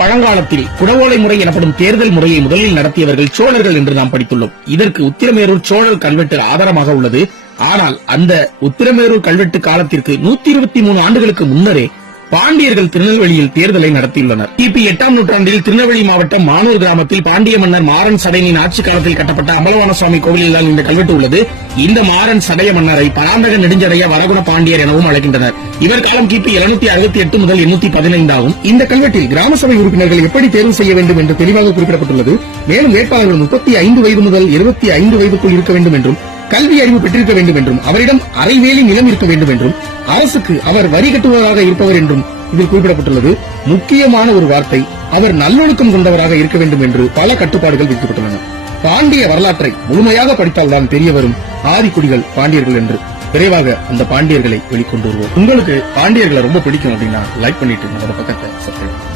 பழங்காலத்தில் குடவோலை முறை எனப்படும் தேர்தல் முறையை முதலில் நடத்தியவர்கள் சோழர்கள் என்று நாம் படித்துள்ளோம். இதற்கு உத்திரமேரூர் சோழர் கல்வெட்டு ஆதாரமாக உள்ளது. ஆனால் அந்த உத்திரமேரூர் கல்வெட்டு காலத்திற்கு 123 ஆண்டுகளுக்கு முன்னரே பாண்டியர்கள் திருநெல்வேலியில் தேர்தலை நடத்தியுள்ளனர். கிபி 8ஆம் நூற்றாண்டில் திருநெல்வேலி மாவட்டம் மானூர் கிராமத்தில் பாண்டிய மன்னர் மாறன் சடையனின் ஆட்சி காலத்தில் கட்டப்பட்ட அம்பலவான சுவாமி கோவிலில் தான் இந்த கல்வெட்டு உள்ளது. இந்த மாறன் சடைய மன்னரை பராந்தக நெடுஞ்சடைய வரகுண பாண்டியர் எனவும் அழைக்கின்றனர். இவர் காலம் கிபி 768 முதல் 815 ஆகும். இந்த கல்வெட்டில் கிராம சபை உறுப்பினர்கள் எப்படி தேர்வு செய்ய வேண்டும் என்று தெளிவாக குறிப்பிடப்பட்டுள்ளது. மேலும் வேட்பாளர்கள் 35 வயது முதல் 25 வயதுக்குள் இருக்க வேண்டும் என்றும், கல்வி அறிவு பெற்றிருக்க வேண்டும் என்றும், அவரிடம் அரைவேலி நிலம் இருக்க வேண்டும் என்றும், அரசுக்கு அவர் வரி கட்டுபவராக இருப்பவர் என்றும் இதில் குறிப்பிடப்பட்டுள்ளது. முக்கியமான ஒரு வார்த்தை, அவர் நல்லொழுக்கம் கொண்டவராக இருக்க வேண்டும் என்று பல கட்டுப்பாடுகள் விதிக்கப்பட்டுள்ளன. பாண்டிய வரலாற்றை முழுமையாக படித்தால்தான் தெரிய வரும் ஆதிக்குடிகள் பாண்டியர்கள் என்று. விரைவாக அந்த பாண்டியர்களை வெளிக்கொண்டு வருவோம். உங்களுக்கு பாண்டியர்களை ரொம்ப பிடிக்கும் அப்படின்னா லைக் பண்ணிட்டு நம்ம பக்கத்தை சப்ஸ்கிரைப்